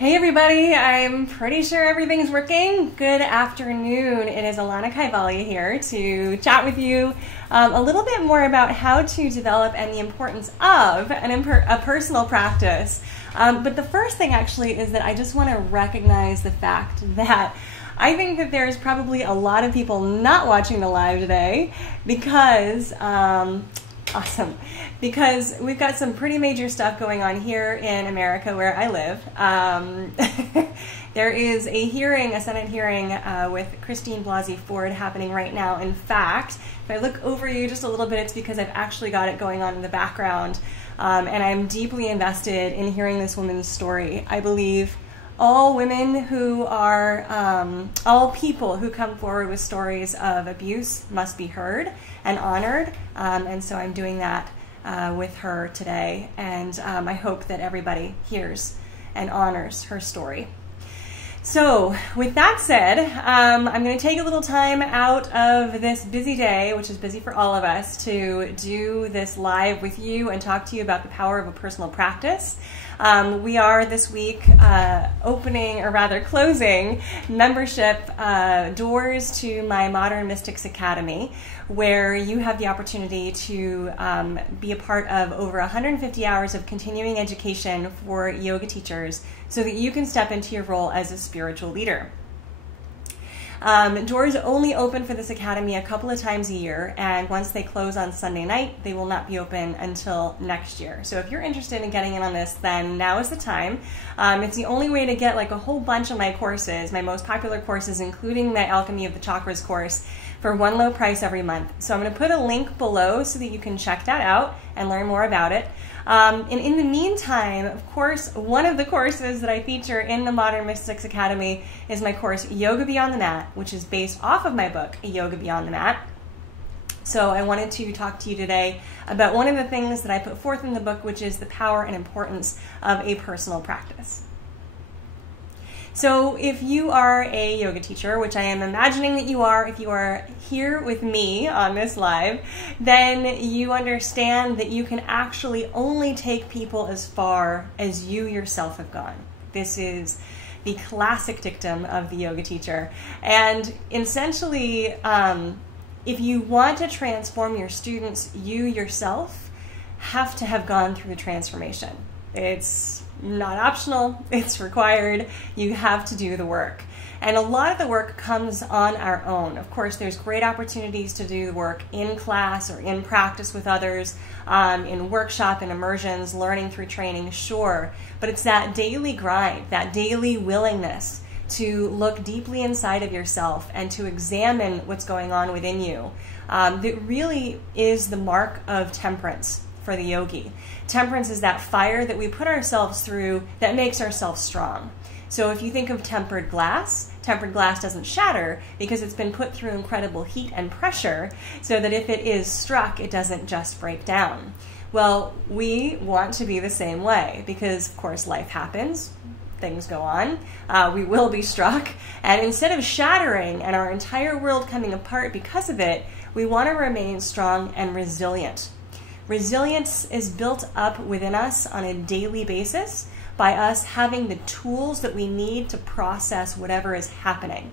Hey everybody, I'm pretty sure everything's working. Good afternoon. It is Alana Kaivalya here to chat with you a little bit more about how to develop and the importance of a personal practice. But the first thing actually is that I just want to recognize the fact that I think that there's probably a lot of people not watching the live today because because we've got some pretty major stuff going on here in America where I live. There is a Senate hearing with Christine Blasi Ford happening right now. In fact, if I look over you just a little bit, it's because I've actually got it going on in the background, and I'm deeply invested in hearing this woman's story. I believe all women who are, all people who come forward with stories of abuse must be heard and honored, and so I'm doing that with her today, and I hope that everybody hears and honors her story. So with that said, I'm going to take a little time out of this busy day, which is busy for all of us, to do this live with you and talk to you about the power of a personal practice. We are this week closing membership doors to my Modern Mystics Academy, where you have the opportunity to be a part of over 150 hours of continuing education for yoga teachers so that you can step into your role as a spiritual leader. Doors only open for this academy a couple of times a year, and once they close on Sunday night, they will not be open until next year. So if you're interested in getting in on this, then now is the time. It's the only way to get like a whole bunch of my courses, my most popular courses, including the Alchemy of the Chakras course, for one low price every month. So I'm going to put a link below so that you can check that out and learn more about it. And in the meantime, of course, one of the courses that I feature in the Modern Mystics Academy is my course, Yoga Beyond the Mat, which is based off of my book, Yoga Beyond the Mat. So I wanted to talk to you today about one of the things that I put forth in the book, which is the power and importance of a personal practice. So if you are a yoga teacher, which I am imagining that you are, if you are here with me on this live, then you understand that you can actually only take people as far as you yourself have gone. This is the classic dictum of the yoga teacher. And essentially, if you want to transform your students, you yourself have to have gone through the transformation. It's not optional, it's required. You have to do the work. And a lot of the work comes on our own. Of course, there's great opportunities to do the work in class or in practice with others, in workshop and immersions, learning through training, sure. But it's that daily grind, that daily willingness to look deeply inside of yourself and to examine what's going on within you that really is the mark of temperance for the yogi. Temperance is that fire that we put ourselves through that makes ourselves strong. So if you think of tempered glass doesn't shatter because it's been put through incredible heat and pressure so that if it is struck, it doesn't just break down. Well, we want to be the same way because, of course, life happens. Things go on, we will be struck, and instead of shattering and our entire world coming apart because of it, we want to remain strong and resilient. Resilience is built up within us on a daily basis by us having the tools that we need to process whatever is happening.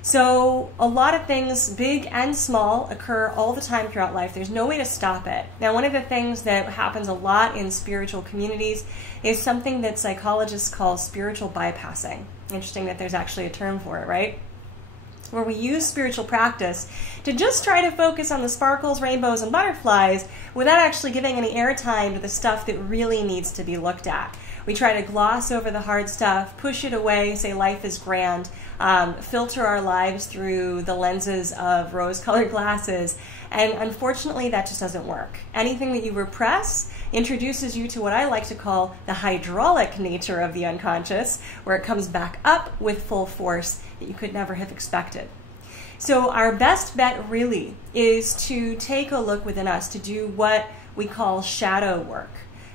So a lot of things, big and small, occur all the time throughout life. There's no way to stop it. Now, one of the things that happens a lot in spiritual communities is something that psychologists call spiritual bypassing. Interesting that there's actually a term for it, right? Where we use spiritual practice to just try to focus on the sparkles, rainbows, and butterflies without actually giving any airtime to the stuff that really needs to be looked at. We try to gloss over the hard stuff, push it away, say life is grand, filter our lives through the lenses of rose-colored glasses, and unfortunately that just doesn't work. Anything that you repress introduces you to what I like to call the hydraulic nature of the unconscious, where it comes back up with full force that you could never have expected. So our best bet really is to take a look within us, to do what we call shadow work,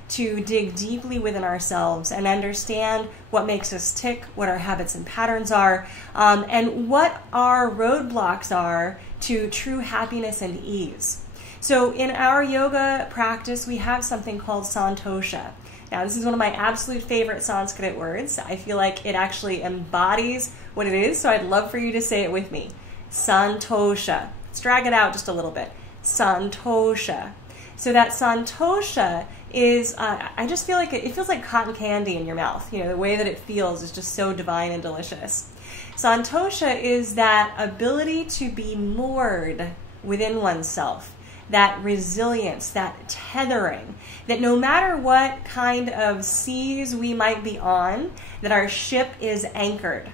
to dig deeply within ourselves and understand what makes us tick, what our habits and patterns are, and what our roadblocks are to true happiness and ease. So in our yoga practice, we have something called Santosha. Now, this is one of my absolute favorite Sanskrit words. I feel like it actually embodies what it is, so I'd love for you to say it with me. Santosha. Let's drag it out just a little bit. Santosha. So that Santosha is, I just feel like it feels like cotton candy in your mouth. You know, the way that it feels is just so divine and delicious. Santosha is that ability to be moored within oneself, that resilience, that tethering, that no matter what kind of seas we might be on, that our ship is anchored.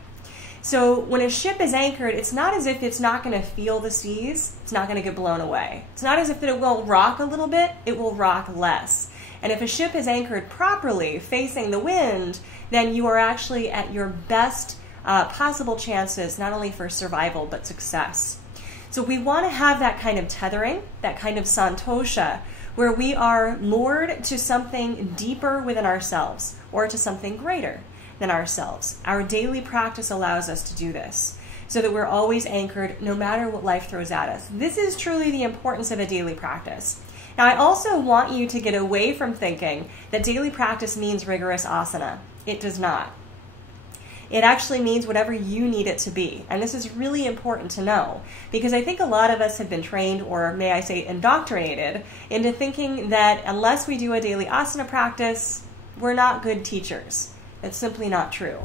So when a ship is anchored, it's not as if it's not going to feel the seas, it's not going to get blown away. It's not as if it will rock a little bit, it will rock less. And if a ship is anchored properly, facing the wind, then you are actually at your best possible chances, not only for survival, but success. So we want to have that kind of tethering, that kind of santosha, where we are moored to something deeper within ourselves or to something greater than ourselves. Our daily practice allows us to do this so that we're always anchored no matter what life throws at us. This is truly the importance of a daily practice. Now, I also want you to get away from thinking that daily practice means rigorous asana. It does not. It actually means whatever you need it to be. And this is really important to know because I think a lot of us have been trained, or may I say indoctrinated, into thinking that unless we do a daily asana practice, we're not good teachers. That's simply not true.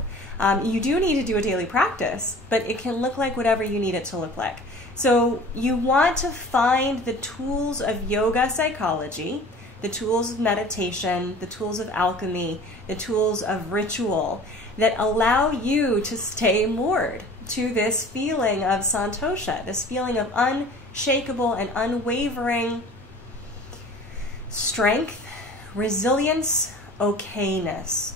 You do need to do a daily practice, but it can look like whatever you need it to look like. So you want to find the tools of yoga psychology, the tools of meditation, the tools of alchemy, the tools of ritual that allow you to stay moored to this feeling of santosha, this feeling of unshakable and unwavering strength, resilience, okayness.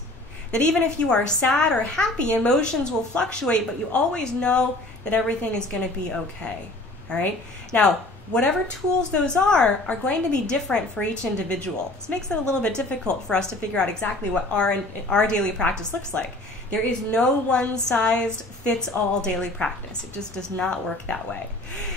That even if you are sad or happy, emotions will fluctuate, but you always know that everything is going to be okay. All right? Now, whatever tools those are going to be different for each individual. This makes it a little bit difficult for us to figure out exactly what our daily practice looks like. There is no one-size-fits-all daily practice. It just does not work that way.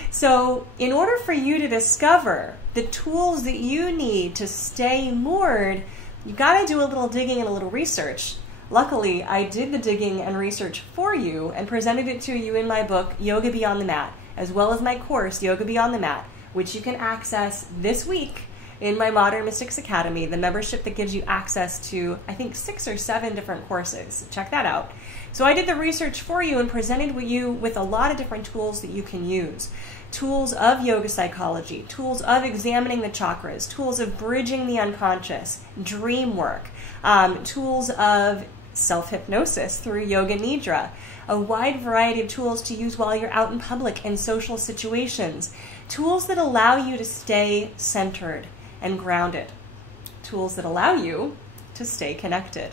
So in order for you to discover the tools that you need to stay moored, you've got to do a little digging and a little research. Luckily, I did the digging and research for you and presented it to you in my book, Yoga Beyond the Mat, as well as my course, Yoga Beyond the Mat, which you can access this week in my Modern Mystics Academy, the membership that gives you access to, I think, 6 or 7 different courses. Check that out. So I did the research for you and presented you with a lot of different tools that you can use. Tools of yoga psychology, tools of examining the chakras, tools of bridging the unconscious, dream work, tools of self-hypnosis through yoga nidra, a wide variety of tools to use while you're out in public in social situations, tools that allow you to stay centered and grounded, tools that allow you to stay connected.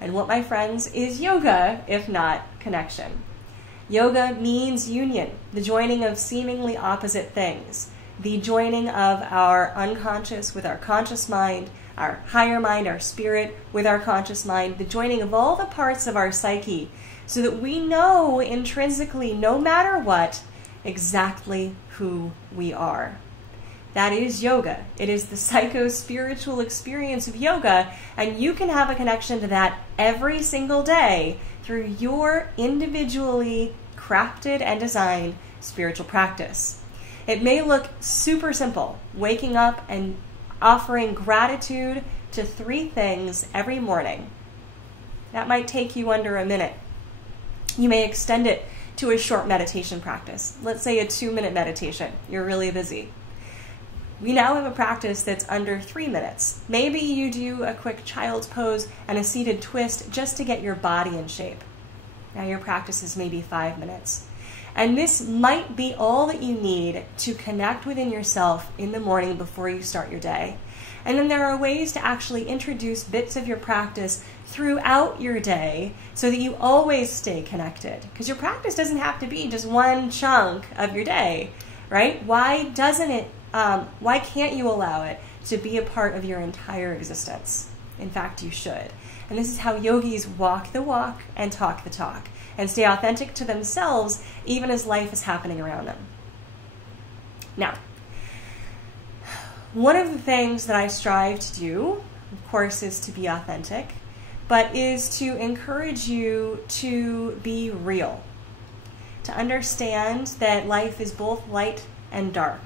And what, my friends, is yoga if not connection? Yoga means union, the joining of seemingly opposite things, the joining of our unconscious with our conscious mind, our higher mind, our spirit with our conscious mind, the joining of all the parts of our psyche so that we know intrinsically, no matter what, exactly who we are. That is yoga. It is the psycho-spiritual experience of yoga, and you can have a connection to that every single day through your individually crafted and designed spiritual practice. It may look super simple, waking up and offering gratitude to 3 things every morning. That might take you under a minute. You may extend it to a short meditation practice. Let's say a 2-minute meditation. You're really busy. We now have a practice that's under 3 minutes. Maybe you do a quick child's pose and a seated twist just to get your body in shape. Now your practice is maybe 5 minutes. And this might be all that you need to connect within yourself in the morning before you start your day. And then there are ways to actually introduce bits of your practice throughout your day so that you always stay connected. Because your practice doesn't have to be just one chunk of your day, right? Why can't you allow it to be a part of your entire existence? In fact, you should. And this is how yogis walk the walk and talk the talk and stay authentic to themselves even as life is happening around them. Now, one of the things that I strive to do of course, is to be authentic, but is to encourage you to be real, to understand that life is both light and dark.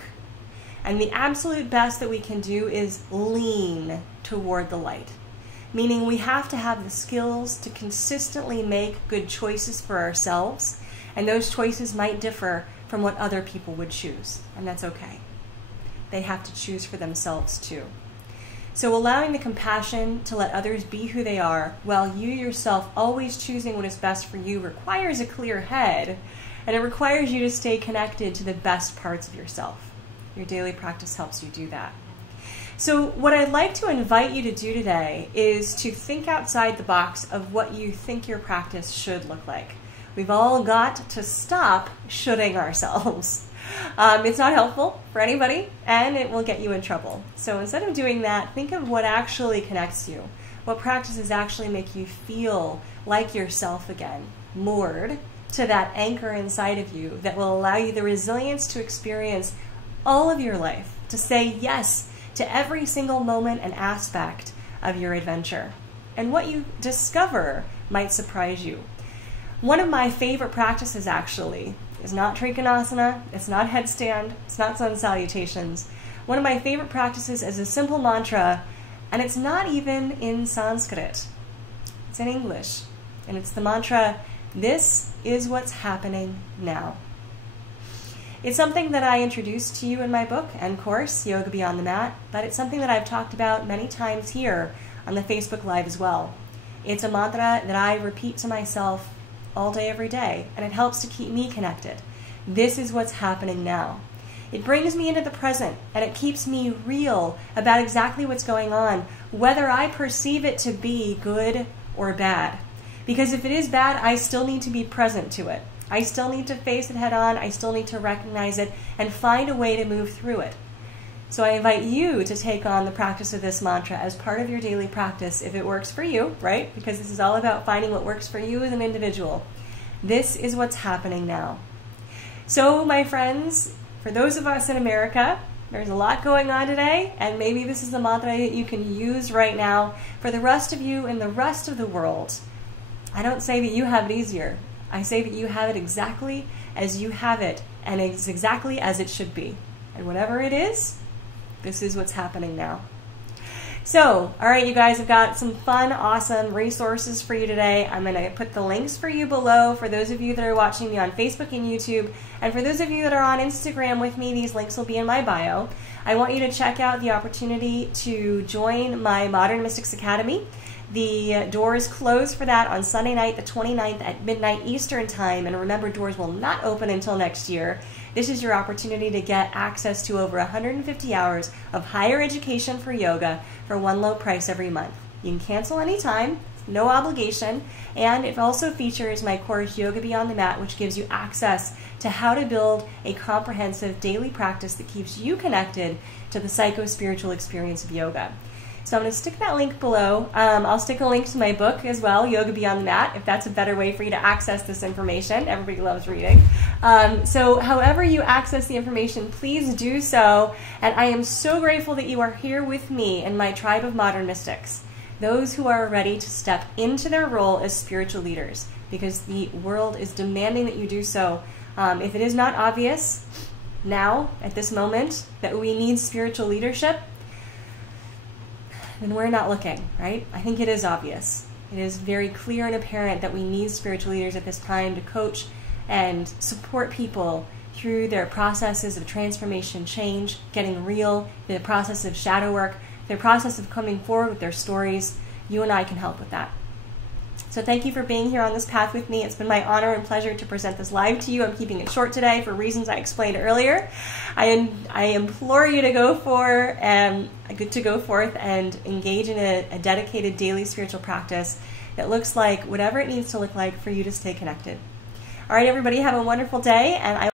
And the absolute best that we can do is lean toward the light, meaning we have to have the skills to consistently make good choices for ourselves, and those choices might differ from what other people would choose, and that's okay. They have to choose for themselves too. So allowing the compassion to let others be who they are, while you yourself always choosing what is best for you, requires a clear head, and it requires you to stay connected to the best parts of yourself. Your daily practice helps you do that. So what I'd like to invite you to do today is to think outside the box of what you think your practice should look like. We've all got to stop shoulding ourselves. It's not helpful for anybody, and it will get you in trouble. So instead of doing that, think of what actually connects you. What practices actually make you feel like yourself again, moored to that anchor inside of you that will allow you the resilience to experience all of your life, to say yes to every single moment and aspect of your adventure. And what you discover might surprise you. One of my favorite practices actually is not Trikonasana, it's not headstand, it's not sun salutations. One of my favorite practices is a simple mantra, and it's not even in Sanskrit. It's in English, and it's the mantra, "This is what's happening now." It's something that I introduced to you in my book and course, Yoga Beyond the Mat, but it's something that I've talked about many times here on the Facebook Live as well. It's a mantra that I repeat to myself all day, every day, and it helps to keep me connected. This is what's happening now. It brings me into the present, and it keeps me real about exactly what's going on, whether I perceive it to be good or bad. Because if it is bad, I still need to be present to it. I still need to face it head on, I still need to recognize it, and find a way to move through it. So I invite you to take on the practice of this mantra as part of your daily practice if it works for you, right? Because this is all about finding what works for you as an individual. This is what's happening now. So my friends, for those of us in America, there's a lot going on today, and maybe this is a mantra that you can use right now. For the rest of you in the rest of the world, I don't say that you have it easier. I say that you have it exactly as you have it, and it's exactly as it should be. And whatever it is, this is what's happening now. So, all right, you guys, I've got some fun, awesome resources for you today. I'm going to put the links for you below for those of you that are watching me on Facebook and YouTube. And for those of you that are on Instagram with me, these links will be in my bio. I want you to check out the opportunity to join my Modern Mystics Academy. The doors close for that on Sunday night, the 29th at midnight Eastern Time. And remember, doors will not open until next year. This is your opportunity to get access to over 150 hours of higher education for yoga for one low price every month. You can cancel anytime, no obligation, and it also features my course Yoga Beyond the Mat, which gives you access to how to build a comprehensive daily practice that keeps you connected to the psycho-spiritual experience of yoga. So I'm going to stick that link below. I'll stick a link to my book as well, Yoga Beyond the Mat, if that's a better way for you to access this information. Everybody loves reading. So however you access the information, please do so. And I am so grateful that you are here with me in my tribe of modern mystics, those who are ready to step into their role as spiritual leaders, because the world is demanding that you do so. If it is not obvious now, at this moment, that we need spiritual leadership, then we're not looking, right? I think it is obvious. It is very clear and apparent that we need spiritual leaders at this time to coach and support people through their processes of transformation, change, getting real, the process of shadow work, their process of coming forward with their stories. You and I can help with that. So thank you for being here on this path with me. It's been my honor and pleasure to present this live to you. I'm keeping it short today for reasons I explained earlier. I implore you to go forth and engage in a dedicated daily spiritual practice that looks like whatever it needs to look like for you to stay connected. All right, everybody, have a wonderful day, and I